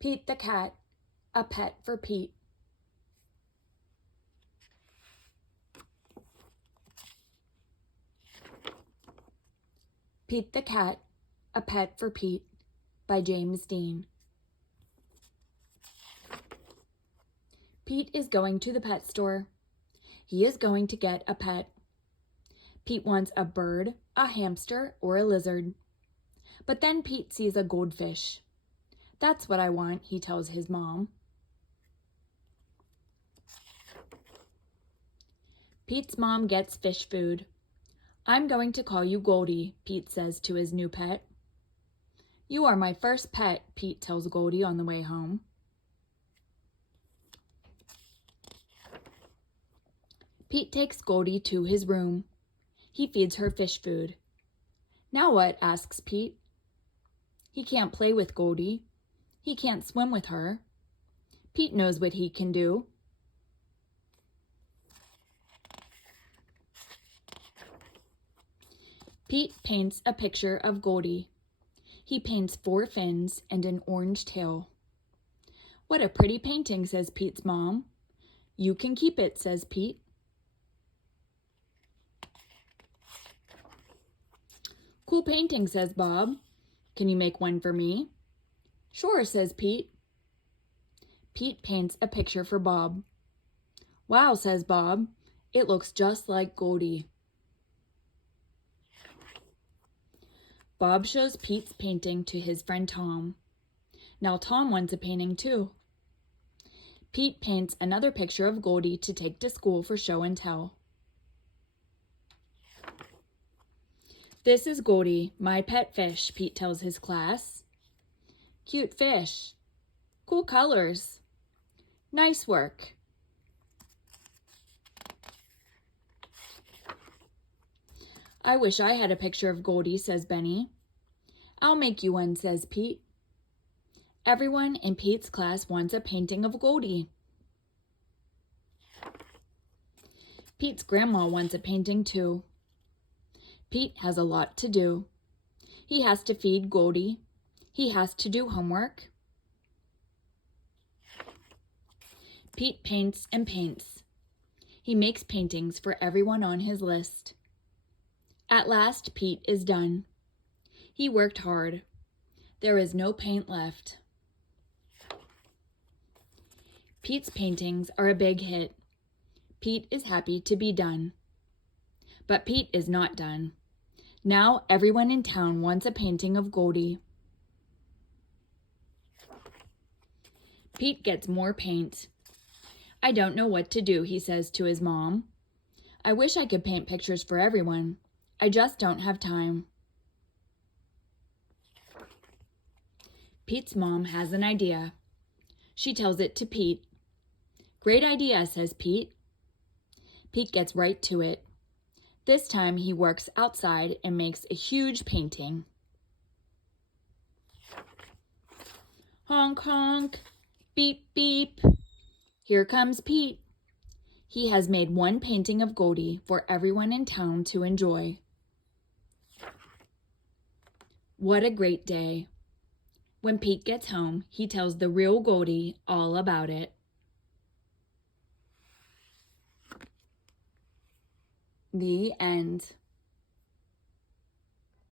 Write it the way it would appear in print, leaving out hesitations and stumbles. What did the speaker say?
Pete the cat, a pet for Pete. Pete the cat, a pet for Pete, by James Dean. Pete is going to the pet store. He is going to get a pet. Pete wants a bird, a hamster, or a lizard. But then Pete sees a goldfish. That's what I want, he tells his mom. Pete's mom gets fish food. I'm going to call you Goldie, Pete says to his new pet. You are my first pet, Pete tells Goldie on the way home. Pete takes Goldie to his room. He feeds her fish food. Now what? Asks Pete. He can't play with Goldie. He can't swim with her. Pete knows what he can do. Pete paints a picture of Goldie. He paints 4 fins and an orange tail. What a pretty painting, says Pete's mom. You can keep it, says Pete. Cool painting, says Bob. Can you make one for me? Sure, says Pete. Pete paints a picture for Bob. Wow, says Bob. It looks just like Goldie. Bob shows Pete's painting to his friend Tom. Now Tom wants a painting too. Pete paints another picture of Goldie to take to school for show and tell. This is Goldie, my pet fish, Pete tells his class. Cute fish. Cool colors. Nice work. I wish I had a picture of Goldie, says Benny. I'll make you one, says Pete. Everyone in Pete's class wants a painting of Goldie. Pete's grandma wants a painting too. Pete has a lot to do. He has to feed Goldie. He has to do homework. Pete paints and paints. He makes paintings for everyone on his list. At last, Pete is done. He worked hard. There is no paint left. Pete's paintings are a big hit. Pete is happy to be done. But Pete is not done. Now everyone in town wants a painting of Goldie. Pete gets more paint. I don't know what to do, he says to his mom. I wish I could paint pictures for everyone. I just don't have time. Pete's mom has an idea. She tells it to Pete. Great idea, says Pete. Pete gets right to it. This time he works outside and makes a huge painting. Honk, honk, beep, beep. Here comes Pete. He has made one painting of Goldie for everyone in town to enjoy. What a great day. When Pete gets home, he tells the real Goldie all about it. The end.